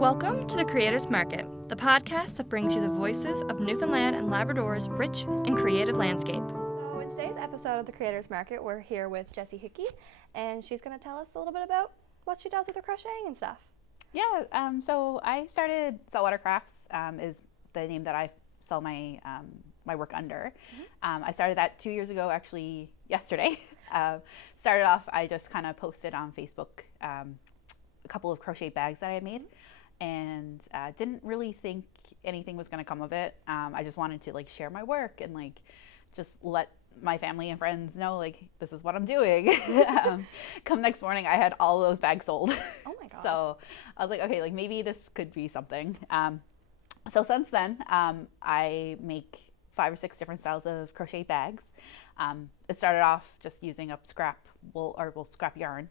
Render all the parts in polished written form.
Welcome to the Creators Market, the podcast that brings you the voices of Newfoundland and Labrador's rich and creative landscape. So in today's episode of the Creators Market, we're here with Jessie Hickey, and she's going to tell us a little bit about what she does with her crocheting and stuff. Yeah, so I started Saltwater Crafts, is the name that I sell my my work under. I started that 2 years ago, actually yesterday. Started off, I just kind of posted on Facebook a couple of crochet bags that I had made, and didn't really think anything was going to come of it. I just wanted to share my work and just let my family and friends know this is what I'm doing. Come next morning, I had all of those bags sold. Oh my god. So I was like, okay, maybe this could be something. So since then, I make 5 or 6 different styles of crochet bags. It started off just using up scrap wool or scrap yarn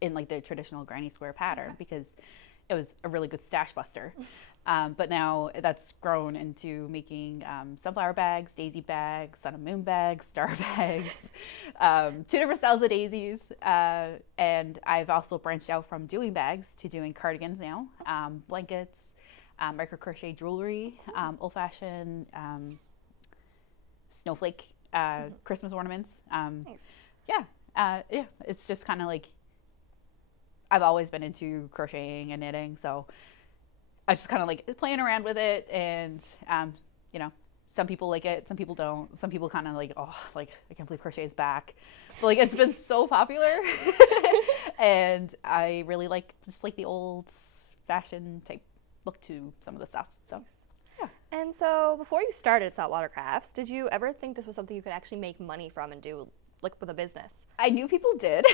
in the traditional granny square pattern because it was a really good stash buster. But now that's grown into making sunflower bags, daisy bags, sun and moon bags, star bags, 2 different styles of daisies. And I've also branched out from doing bags to doing cardigans now, blankets, micro crochet jewelry, old-fashioned snowflake Christmas ornaments. Nice. Yeah, it's just kind of I've always been into crocheting and knitting, so I was just kind of playing around with it, and some people like it, some people don't. Some people kind of I can't believe crochet is back, but it's been so popular, and I really like the old fashioned type look to some of the stuff. So yeah. And so before you started Saltwater Crafts, did you ever think this was something you could actually make money from and do with a business? I knew people did.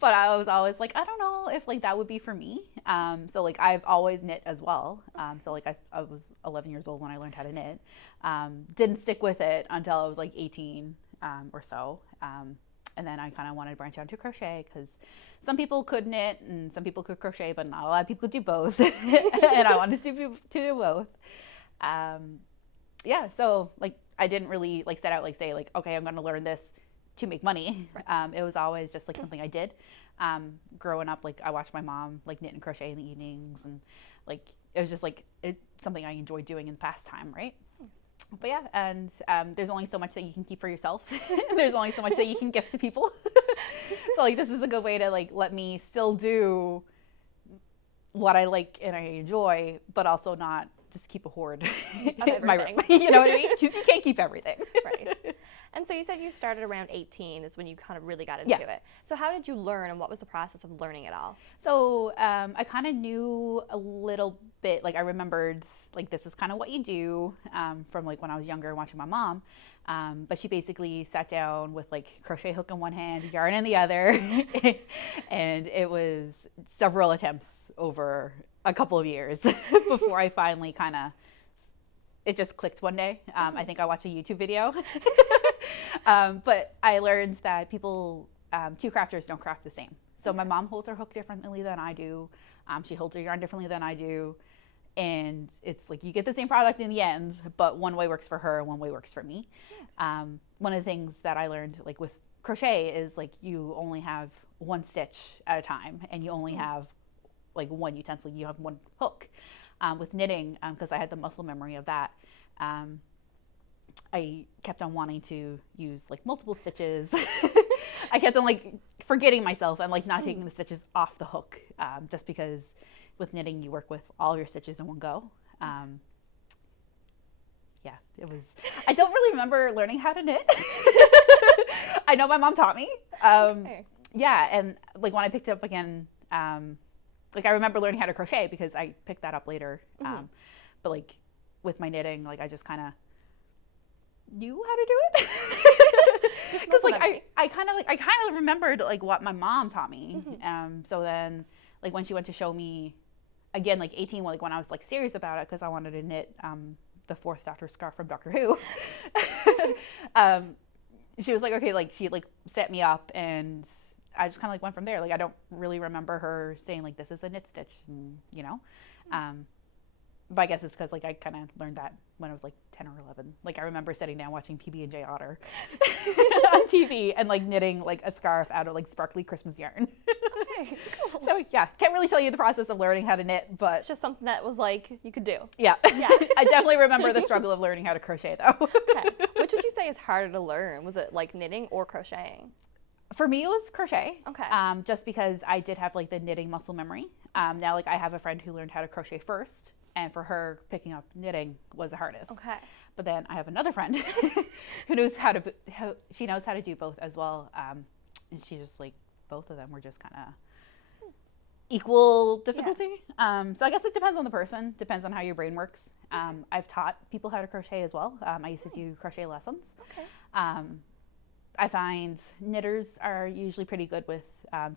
But I was always I don't know if that would be for me. So I've always knit as well. So I was 11 years old when I learned how to knit. Didn't stick with it until I was 18 or so. And then I kind of wanted to branch out into crochet because some people could knit and some people could crochet, but not a lot of people do both. And I wanted to do both. Yeah, so I didn't really set out say okay, I'm going to learn this to make money. Right. It was always just something I did. Growing up, I watched my mom knit and crochet in the evenings, and it was just it's something I enjoyed doing in pastime, right? But yeah, and there's only so much that you can keep for yourself. There's only so much that you can gift to people. So this is a good way to let me still do what I like and I enjoy, but also not just keep a hoard of everything. You know what I mean? Because you can't keep everything. Right. And so you said you started around 18 is when you kind of really got into it. So how did you learn, and what was the process of learning it all? So I kind of knew a little bit. I remembered this is kind of what you do from when I was younger watching my mom. But she basically sat down with crochet hook in one hand, yarn in the other. And it was several attempts over a couple of years before I finally it just clicked one day. I think I watched a YouTube video. But I learned that people, 2 crafters don't craft the same. So my mom holds her hook differently than I do. She holds her yarn differently than I do. And it's you get the same product in the end, but one way works for her and one way works for me. Yes. One of the things that I learned with crochet is you only have 1 stitch at a time, and you only have 1 utensil, you have 1 hook. With knitting, because I had the muscle memory of that, I kept on wanting to use multiple stitches. I kept on forgetting myself and not taking the stitches off the hook, just because with knitting you work with all your stitches in one go. Yeah, it was. I don't really remember learning how to knit. I know my mom taught me. Okay. Yeah, and when I picked it up again. I remember learning how to crochet because I picked that up later. But with my knitting, I just kind of knew how to do it. Because I kind of remembered what my mom taught me. So then when she went to show me again 18, when I was serious about it because I wanted to knit the 4th Doctor scarf from Doctor Who. She was okay, she set me up, and I just kind of went from there. I don't really remember her saying this is a knit stitch, and, but I guess it's because I kind of learned that when I was 10 or 11. I remember sitting down watching PB&J Otter on TV and knitting a scarf out of sparkly Christmas yarn. Okay, cool. So yeah, can't really tell you the process of learning how to knit, but It's just something that was like you could do. yeah. Yeah. I definitely remember the struggle of learning how to crochet though. Okay. Which would you say is harder to learn? Was it like knitting or crocheting? For me, it was crochet. Okay. Just because I did have like the knitting muscle memory. Now, like I have a friend who learned how to crochet first, and for her, picking up knitting was the hardest. Okay. But then I have another friend who knows she knows how to do both as well. And she just like both of them were just kind of equal difficulty. So I guess it depends on the person, depends on how your brain works. I've taught people how to crochet as well. I used to do crochet lessons. Okay. I find knitters are usually pretty good with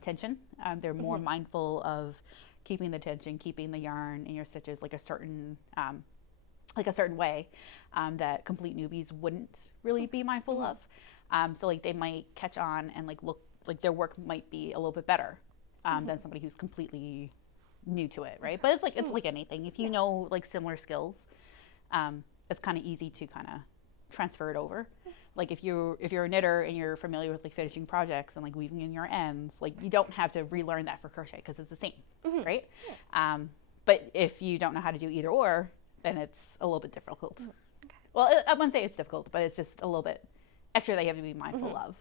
tension. They're more mindful of keeping the tension, keeping the yarn in your stitches like a certain way that complete newbies wouldn't really be mindful of. So like they might catch on and like look like their work might be a little bit better than somebody who's completely new to it, right? But it's like anything. If you know like similar skills, it's kind of easy to kind of transfer it over. Like if you're a knitter and you're familiar with like finishing projects and like weaving in your ends, like you don't have to relearn that for crochet because it's the same, right? But if you don't know how to do either or, then it's a little bit difficult. Okay. Well, I wouldn't say it's difficult, but it's just a little bit extra that you have to be mindful of.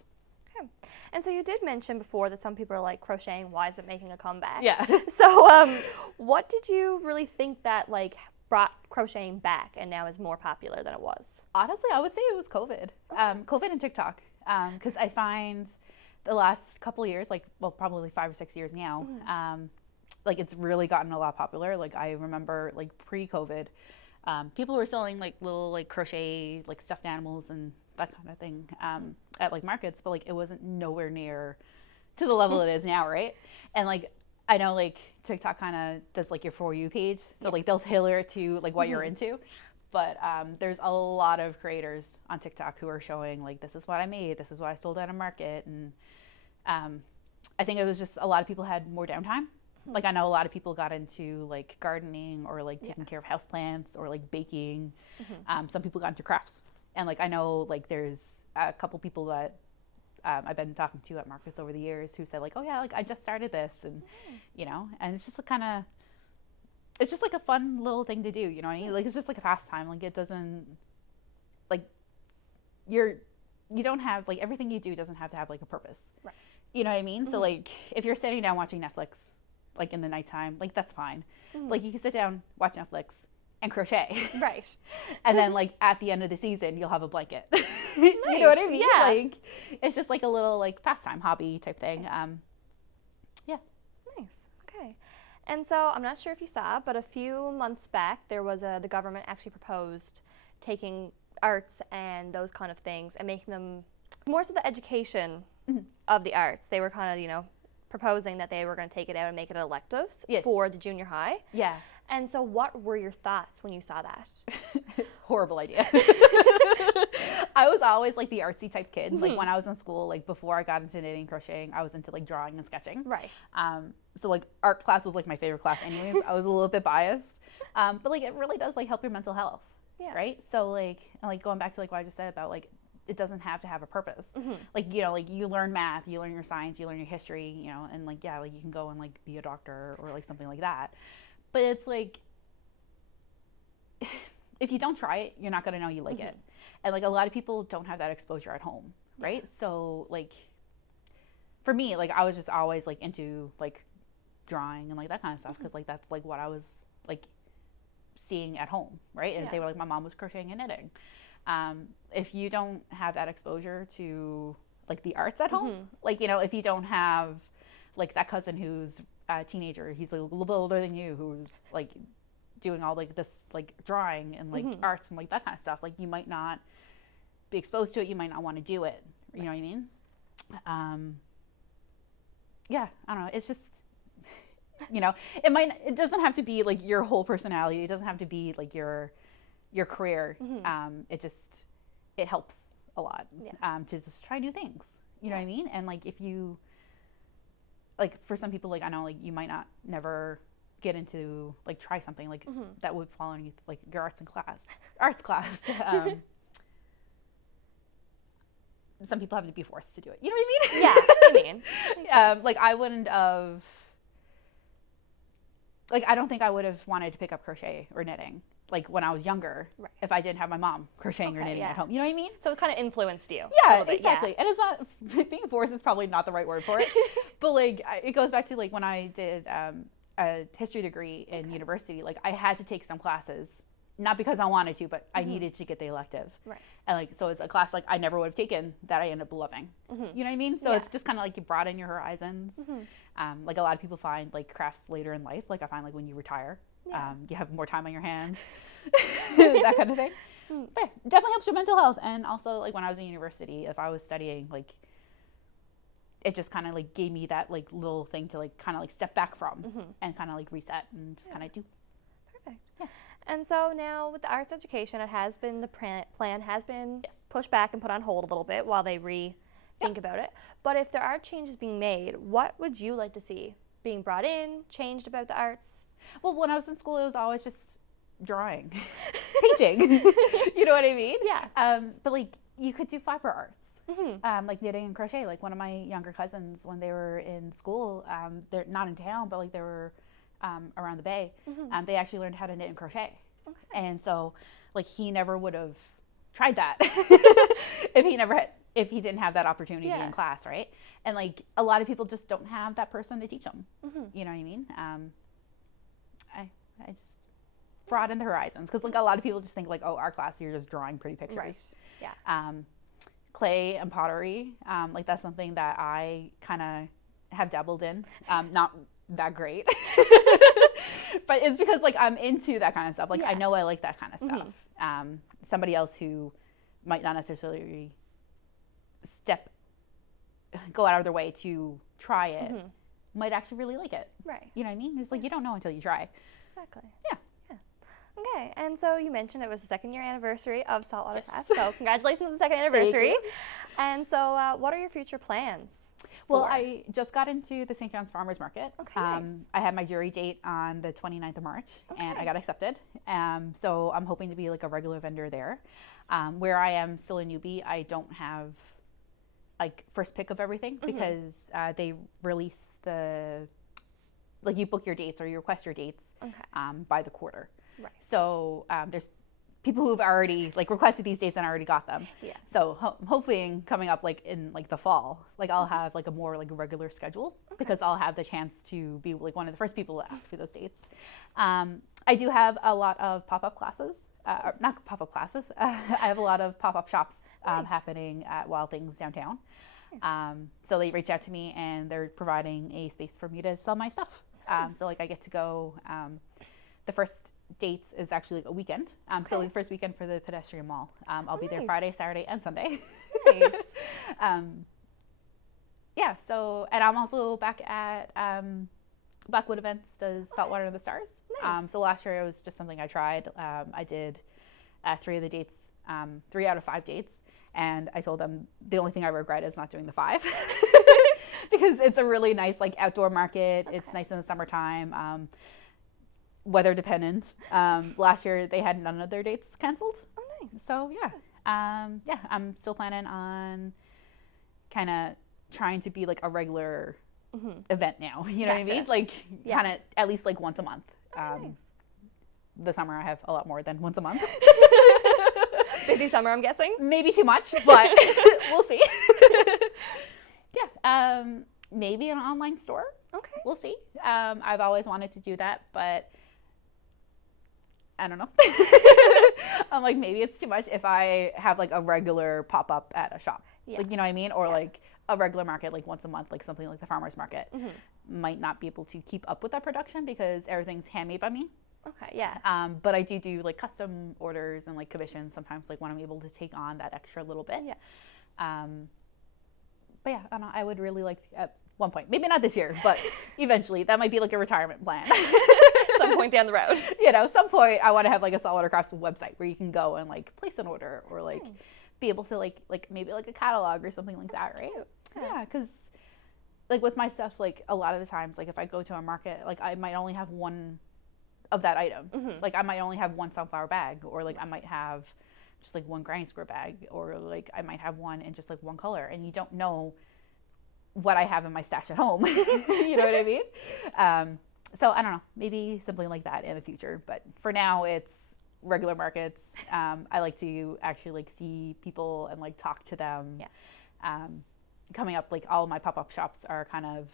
Okay. And so you did mention before that some people are like, crocheting, why is it making a comeback? Yeah. So what did you really think that like brought crocheting back and now is more popular than it was? Honestly, I would say it was COVID. COVID and TikTok. Because I find the last couple of years, like, well, probably 5 or 6 years now, like it's really gotten a lot popular. Like I remember like pre-COVID, people were selling like little like crochet, like stuffed animals and that kind of thing at like markets, but like it wasn't nowhere near to the level it is now, right? And like I know like TikTok kind of does like your For You page, so like they'll tailor it to like what you're into. But there's a lot of creators on TikTok who are showing like, this is what I made, this is what I sold at a market. And I think it was just a lot of people had more downtime. Like I know a lot of people got into like gardening or like taking care of houseplants or like baking. Some people got into crafts. And like I know like there's a couple people that I've been talking to at markets over the years who said like, oh yeah, like I just started this, and you know, and it's just a kind of, it's just like a fun little thing to do, you know what I mean? Like it's just like a pastime. Like it doesn't, like you don't have like, everything you do doesn't have to have like a purpose. Right. You know what I mean? So like if you're sitting down watching Netflix like in the nighttime, like that's fine. Like you can sit down, watch Netflix and crochet. Right. And then like at the end of the season you'll have a blanket. You know what I mean? Yeah. Like it's just like a little like pastime hobby type thing. Yeah. Nice. Okay. And so I'm not sure if you saw, but a few months back there was the government actually proposed taking arts and those kind of things and making them more so the education of the arts. They were kind of, you know, proposing that they were going to take it out and make it electives for the junior high. Yeah. And so what were your thoughts when you saw that? Horrible idea. I was always like the artsy type kid. Like when I was in school, like before I got into knitting, crocheting, I was into like drawing and sketching. Right. So like art class was like my favorite class anyways. I was a little bit biased. But like it really does like help your mental health. Yeah. Right? So like going back to like what I just said about like it doesn't have to have a purpose. Like, you know, like you learn math, you learn your science, you learn your history, you know, and like, yeah, like you can go and like be a doctor or like something like that. But it's like, if you don't try it, you're not going to know you like it. And like a lot of people don't have that exposure at home. Right. So like for me, like I was just always like into like drawing and like that kind of stuff. Cause like, that's like what I was like seeing at home. Right. And say like my mom was crocheting and knitting. If you don't have that exposure to like the arts at home, like, you know, if you don't have like that cousin who's a teenager, he's like a little bit older than you, who's like doing all like this like drawing and like arts and like that kind of stuff, like you might not be exposed to it, you might not want to do it, you know what I mean? Yeah, I don't know, it's just, you know, it doesn't have to be like your whole personality, it doesn't have to be like your career. It helps a lot to just try new things, you know what I mean? And like if you like, for some people, like I know like you might not never get into like try something like that would fall underneath like your arts class. Some people have to be forced to do it, you know what I mean? Yeah, I mean, Like I wouldn't have, like I don't think I would have wanted to pick up crochet or knitting like when I was younger, Right. if I didn't have my mom crocheting or knitting at home. You know what I mean? So it kind of influenced you. Yeah, exactly. And it's not, being forced is probably not the right word for it, but like it goes back to like when I did a history degree in university, like I had to take some classes, not because I wanted to, but I needed to get the elective. Right. And like, so it's a class like I never would have taken that I ended up loving. You know what I mean? So it's just kind of like you broaden your horizons. Like a lot of people find like crafts later in life. Like I find like when you retire, you have more time on your hands, that kind of thing. But yeah, definitely helps your mental health. And also like when I was in university, if I was studying, like it just kind of like gave me that like little thing to like kind of like step back from and kind of like reset and just kind of do. Perfect. Yeah. And so now with the arts education, it has been, the plan has been pushed back and put on hold a little bit while they think about it. But if there are changes being made, what would you like to see being brought in, changed about the arts? Well, when I was in school, it was always just drawing, painting, you know what I mean? Yeah. But like you could do fiber arts, like knitting and crochet. Like one of my younger cousins, when they were in school, they're not in town, but like they were around the bay, they actually learned how to knit and crochet. Okay. And so like he never would have tried that if he didn't have that opportunity in class, right? And like a lot of people just don't have that person to teach them. You know what I mean? I just broaden the horizons, because like a lot of people just think like, oh, our class, you're just drawing pretty pictures. Right. Yeah. Clay and pottery, like that's something that I kind of have dabbled in. Not that great, but it's because like I'm into that kind of stuff. Like I know I like that kind of stuff. Somebody else who might not necessarily go out of their way to try it might actually really like it. Right. You know what I mean? It's like you don't know until you try. Exactly. Yeah. Okay, and so you mentioned it was the 2nd year anniversary of Saltwater Crafts, so congratulations on the 2nd anniversary. And so what are your future plans? Well, I just got into the St. John's Farmers Market. Okay, nice. I had my jury date on the 29th of March, and I got accepted. So I'm hoping to be like a regular vendor there. Where I am still a newbie, I don't have like first pick of everything, because they release like you book your dates or you request your dates by the quarter. Right. So there's people who've already like requested these dates and already got them. Yeah. So I'm hoping coming up like in like the fall, like I'll have like a more like regular schedule, because I'll have the chance to be like one of the first people to ask for those dates. I do have a lot of pop-up classes, not pop-up classes. I have a lot of pop-up shops happening at Wild Things downtown. So they reach out to me and they're providing a space for me to sell my stuff. So like I get to go, the first dates is actually like a weekend. So the first weekend for the pedestrian mall. I'll be there Friday, Saturday, and Sunday. Nice. Yeah, so, and I'm also back at Blackwood Events does Saltwater and the Stars. Nice. So last year it was just something I tried. I did 3 of the dates, 3 out of 5 dates. And I told them the only thing I regret is not doing the 5 because it's a really nice like outdoor market. It's nice in the summertime, weather dependent. Last year they had none of their dates canceled. Oh, nice. So yeah, I'm still planning on kind of trying to be like a regular event now. You know what I mean? Like kind of at least like once a month. Nice. The summer I have a lot more than once a month. Busy summer, I'm guessing. Maybe too much, but we'll see. Yeah, maybe an online store. Okay, we'll see. I've always wanted to do that, but I don't know. I'm like, maybe it's too much if I have like a regular pop-up at a shop. Yeah. Like, you know what I mean? Or like a regular market, like once a month, like something like the farmer's market. Might not be able to keep up with that production because everything's handmade by me. Okay, yeah. But I do like custom orders and like commissions sometimes, like when I'm able to take on that extra little bit. Yeah. But yeah, I don't know, I would really like at one point, maybe not this year, but eventually that might be like a retirement plan. Some point down the road. You know, some point I want to have like a Saltwater Crafts website where you can go and like place an order or like be able to like maybe like a catalog or something like that, right? Yeah, because like with my stuff, like a lot of the times, like if I go to a market, like I might only have one of that item. Like I might only have one sunflower bag, or like I might have just like one granny square bag, or like I might have one in just like one color, and you don't know what I have in my stash at home. You know what I mean? So I don't know, maybe something like that in the future. But for now, it's regular markets. I like to actually like see people and like talk to them. Yeah. Coming up, like all of my pop-up shops are kind of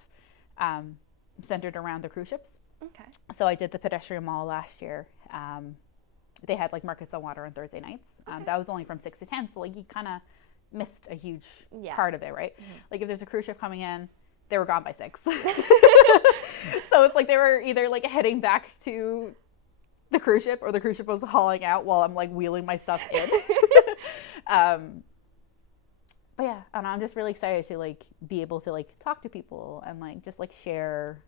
centered around the cruise ships. Okay. So I did the pedestrian mall last year. They had like markets on water on Thursday nights. That was only from 6 to 10. So like you kind of missed a huge part of it, right? Like if there's a cruise ship coming in, they were gone by 6. So it's like they were either like heading back to the cruise ship or the cruise ship was hauling out while I'm like wheeling my stuff in. But yeah, I don't know, I'm just really excited to like be able to like talk to people and like just like share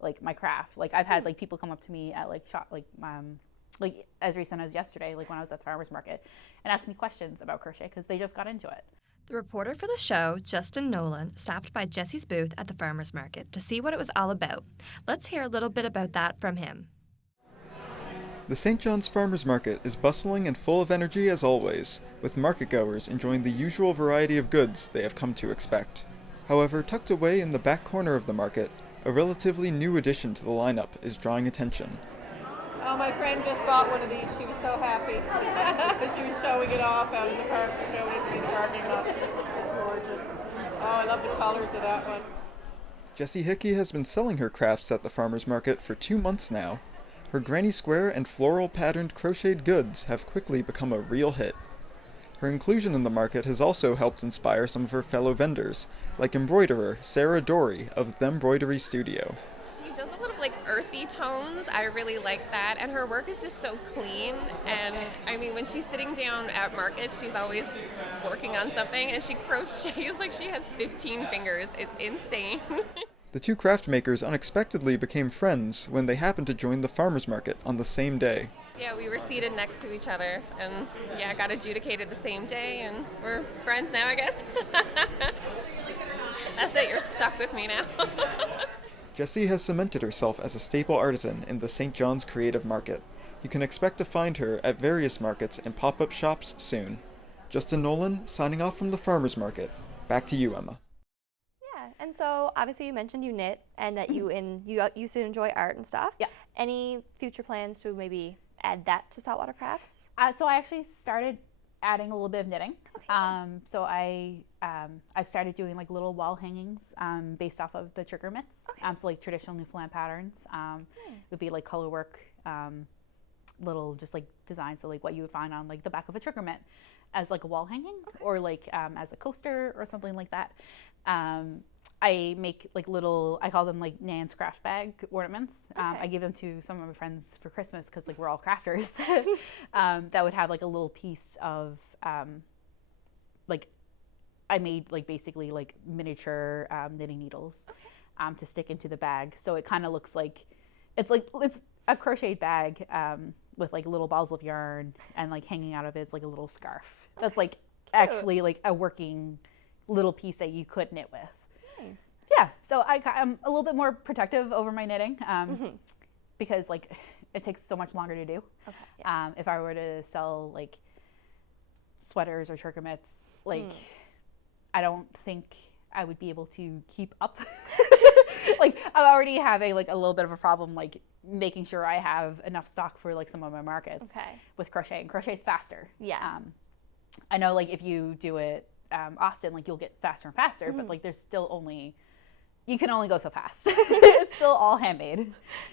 like my craft. Like I've had like people come up to me at like shop like as recent as yesterday, like when I was at the farmers market, and ask me questions about crochet because they just got into it. The reporter for the show, Justin Nolan, stopped by Jessie's booth at the farmers market to see what it was all about. Let's hear a little bit about that from him. The St. John's Farmers Market is bustling and full of energy as always, with market-goers enjoying the usual variety of goods they have come to expect. However, tucked away in the back corner of the market, a relatively new addition to the lineup is drawing attention. Oh, my friend just bought one of these. She was so happy. She was showing it off out in the park, showing it to me in the parking lot. It's gorgeous. Oh, I love the colors of that one. Jessie Hickey has been selling her crafts at the farmers market for 2 months now. Her granny square and floral patterned crocheted goods have quickly become a real hit. Her inclusion in the market has also helped inspire some of her fellow vendors, like embroiderer Sarah Dory of The Embroidery Studio. She does a lot of like earthy tones. I really like that, and her work is just so clean. And I mean, when she's sitting down at markets, she's always working on something, and she crochets like she has 15 fingers. It's insane. The two craft makers unexpectedly became friends when they happened to join the farmers market on the same day. Yeah, we were seated next to each other, and yeah, got adjudicated the same day, and we're friends now, I guess. That's it, you're stuck with me now. Jessie has cemented herself as a staple artisan in the St. John's Creative Market. You can expect to find her at various markets and pop-up shops soon. Justin Nolan, signing off from the farmers market. Back to you, Emma. Yeah, and so obviously you mentioned you knit and that you used to enjoy art and stuff. Yeah. Any future plans to maybe add that to Saltwater Crafts? So I actually started adding a little bit of knitting. Okay. So I've started doing like little wall hangings based off of the trigger mitts. Okay. So like traditional Newfoundland patterns. It would be like color work, little just like designs, so like what you would find on like the back of a trigger mitt as like a wall hanging, or like as a coaster or something like that. I make like little, I call them like Nan's craft bag ornaments. I give them to some of my friends for Christmas because like we're all crafters. That would have like a little piece of like, I made like basically like miniature knitting needles to stick into the bag. So it kind of looks like, it's a crocheted bag with like little balls of yarn, and like hanging out of it is like a little scarf. That's like actually like a working little piece that you could knit with. Nice. Yeah, so I'm a little bit more protective over my knitting because like it takes so much longer to do. Okay. Yeah. If I were to sell like sweaters or trigger mitts, like I don't think I would be able to keep up. Like I'm already having like a little bit of a problem like making sure I have enough stock for like some of my markets with crochet, and crochet's faster. Yeah. I know like if you do it often, like you'll get faster and faster, but like there's still only, you can only go so fast. It's still all handmade,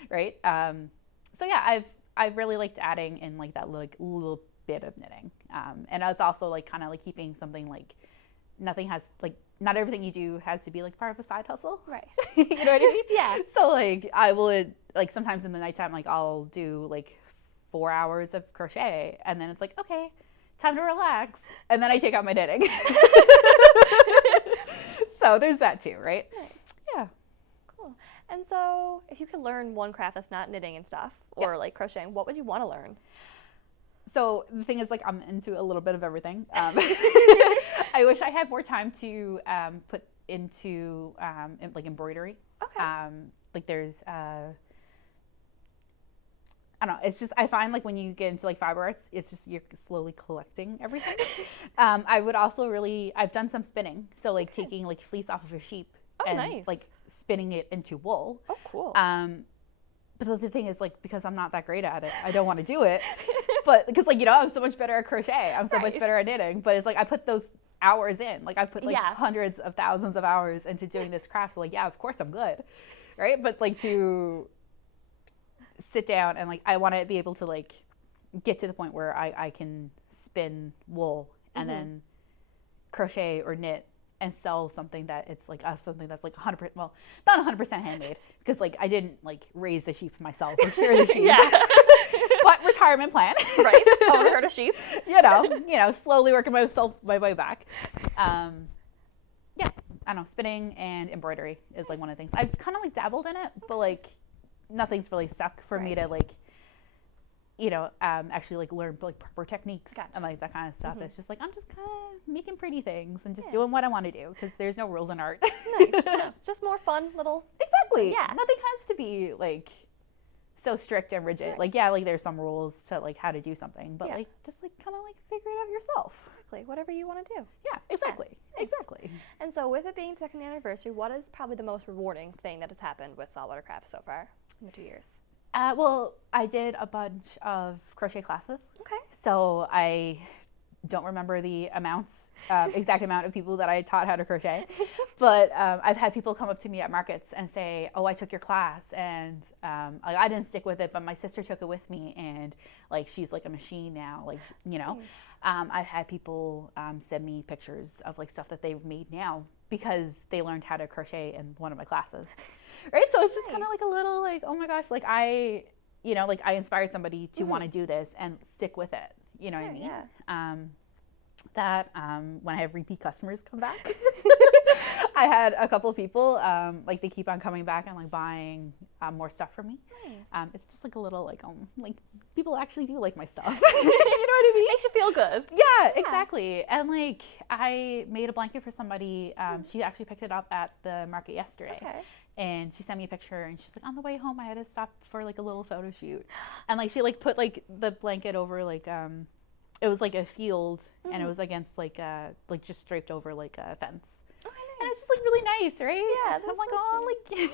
right? So yeah, I've really liked adding in like that like little bit of knitting, and I was also like kind of like keeping something like not everything you do has to be like part of a side hustle, Right. You know what I mean? Yeah. So like I would like sometimes in the nighttime like I'll do like 4 hours of crochet, and then it's like, okay, time to relax, and then I take out my knitting. So there's that too, right? Nice. Yeah. Cool. And so if you could learn one craft that's not knitting and stuff, or like crocheting, what would you want to learn? So the thing is, like, I'm into a little bit of everything. I wish I had more time to put into like embroidery. Okay. Like there's I don't know, it's just, I find like when you get into like fiber arts, it's just you're slowly collecting everything. I would also I've done some spinning. So like taking like fleece off of a sheep and nice. like spinning it into wool. Oh, cool. But the thing is, like, because I'm not that great at it, I don't want to do it. But because, like, you know, I'm so much better at crochet. I'm so much better at knitting. But it's like I put those hours in. Like I put like hundreds of thousands of hours into doing this craft. So like, yeah, of course I'm good, right? But like to sit down and like I want to be able to like get to the point where I can spin wool and then crochet or knit and sell something that it's like something that's like 100%, well, not 100% handmade because like I didn't like raise the sheep myself or shear the sheep. But retirement plan. Right. Own a herd of sheep. you know, slowly working my way back. Yeah, I don't know, spinning and embroidery is like one of the things. I've kind of like dabbled in it, but like nothing's really stuck for me to like, you know, actually like learn like proper techniques and like that kind of stuff. It's just like I'm just kind of making pretty things and just doing what I want to do because there's no rules in art. Nice. Yeah. Just more fun little. Exactly. Yeah. Nothing has to be like so strict and rigid. Like yeah, like there's some rules to like how to do something, but like just like kind of like figure it out yourself. Exactly. Whatever you want to do. Yeah. Exactly. Yeah. Exactly. And so with it being the second anniversary, what is probably the most rewarding thing that has happened with Saltwater Crafts so far in the 2 years? Well, I did a bunch of crochet classes. Okay. So I don't remember the exact amount of people that I taught how to crochet, but I've had people come up to me at markets and say, "Oh, I took your class, and I didn't stick with it, but my sister took it with me, and like she's like a machine now, like you know." Nice. I've had people send me pictures of like stuff that they've made now because they learned how to crochet in one of my classes. Right, so it's just kind of like a little like, oh my gosh, like I inspired somebody to want to do this and stick with it. You know what I mean? Yeah. When I have repeat customers come back, I had a couple of people like they keep on coming back and like buying more stuff from me. Nice. It's just like a little like people actually do like my stuff. You know what I mean? Makes you feel good. Yeah, exactly. And like I made a blanket for somebody. She actually picked it up at the market yesterday. Okay. And she sent me a picture and she's like, on the way home I had to stop for like a little photo shoot. And like she like put like the blanket over like it was like a field and it was against like just draped over like a fence. Okay, nice. And it's just like really nice, right? Yeah. That's I'm like, so oh, like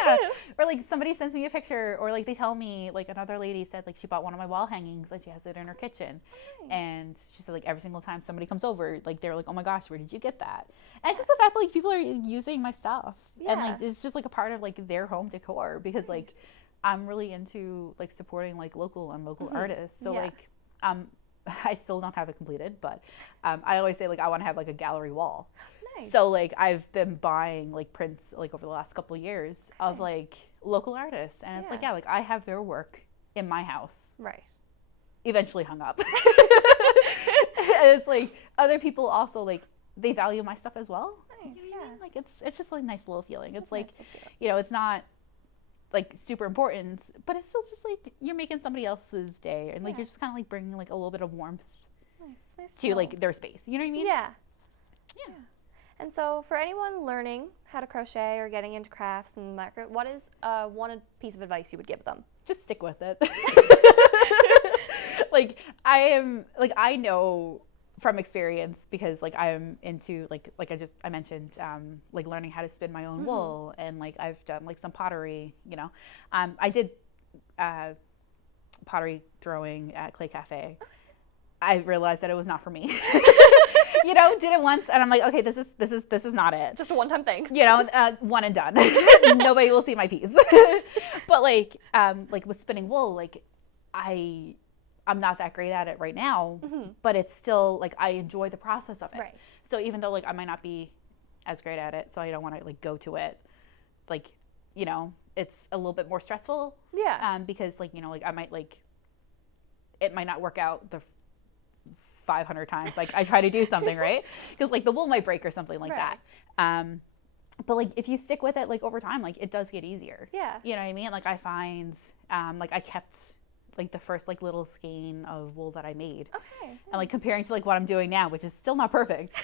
yeah. Or like somebody sends me a picture or like they tell me like another lady said like she bought one of my wall hangings and she has it in her kitchen. Oh, nice. And she said like every single time somebody comes over, like they're like, oh my gosh, where did you get that? And it's just the fact that like people are using my stuff. Yeah. And like it's just like a part of like their home decor because like I'm really into like supporting like local artists. So like I still don't have it completed, but I always say like I want to have like a gallery wall. Nice. So like I've been buying like prints like over the last couple of years of like local artists, and it's like like I have their work in my house, right? Eventually hung up. And it's like other people also like they value my stuff as well. Nice. You know what I mean? Like it's just like a nice little feeling. It's like you know it's not like super important, but it's still just like you're making somebody else's day, and like you're just kind of like bringing like a little bit of warmth to like their space. You know what I mean? Yeah. And so for anyone learning how to crochet or getting into crafts and the market, what is one piece of advice you would give them? Just stick with it. Like I know from experience because like I'm into like I mentioned like learning how to spin my own wool, and like I've done like some pottery, you know. I did pottery throwing at Clay Cafe. I realized that it was not for me. You know, did it once and I'm like, okay, this is not it. Just a one-time thing. You know, one and done. Nobody will see my piece. But like with spinning wool, like I'm not that great at it right now, but it's still like I enjoy the process of it. Right. So even though like I might not be as great at it, so I don't want to like go to it, like, you know, it's a little bit more stressful. Yeah. Because like, you know, like I might like, it might not work out the 500 times like I try to do something, right? Because like the wool might break or something like that. But like if you stick with it like over time, like it does get easier. Yeah. You know what I mean? Like I find like I kept like the first like little skein of wool that I made. Okay. And like comparing to like what I'm doing now, which is still not perfect,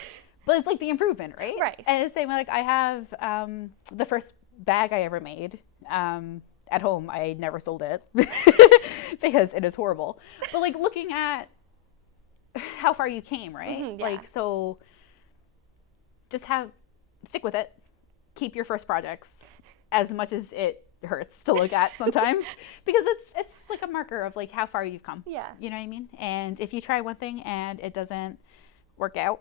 but it's like the improvement, right? Right. And it's the same way like I have the first bag I ever made at home. I never sold it because it is horrible. But like looking at how far you came, right? Like so just stick with it. keep your first projects, as much as it hurts to look at sometimes, because it's just like a marker of like how far you've come. Yeah. You know what I mean? And if you try one thing and it doesn't work out,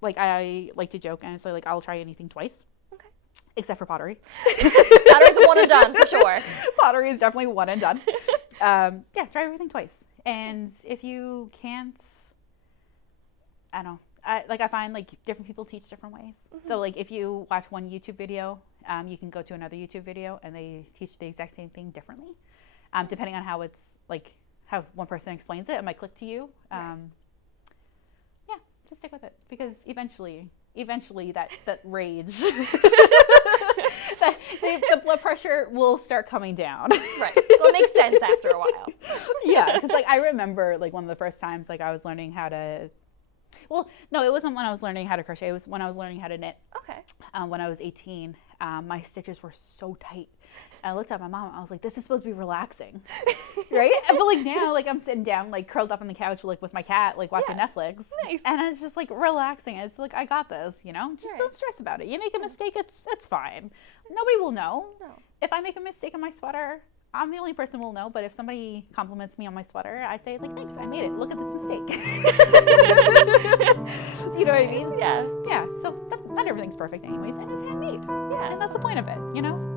like I like to joke and say like I'll try anything twice. Okay. Except for pottery. Pottery's a one and done for sure. Pottery is definitely one and done. Yeah, try everything twice. And if you can't, I don't know. I find like different people teach different ways. So like if you watch one YouTube video, you can go to another YouTube video and they teach the exact same thing differently. Depending on how it's like, how one person explains it, it might click to you. Yeah, just stick with it, because eventually that rage, the blood pressure will start coming down. Right. Well, it makes sense after a while. Yeah, because like I remember like one of the first times like I was learning how to, well, no, it wasn't when I was learning how to crochet. It was when I was learning how to knit. Okay. When I was 18, my stitches were so tight. And I looked at my mom and I was like, this is supposed to be relaxing, right? But like now, like I'm sitting down, like curled up on the couch, like with my cat, like watching Netflix. Nice. And it's just like relaxing. It's like, I got this, you know? Just Right. don't stress about it. You make a mistake, it's fine. Nobody will know. No. If I make a mistake on my sweater, I'm the only person who will know. But if somebody compliments me on my sweater, I say like, thanks, I made it. Look at this mistake. You know what I mean? Yeah. Yeah. So not everything's perfect anyways, and it's handmade. Yeah. And that's the point of it, you know?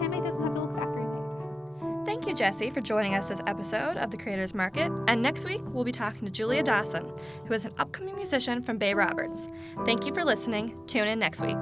Handmade doesn't have to look factory made. Thank you, Jessie, for joining us this episode of the Creators Market. And next week, we'll be talking to Julia Dawson, who is an upcoming musician from Bay Roberts. Thank you for listening. Tune in next week.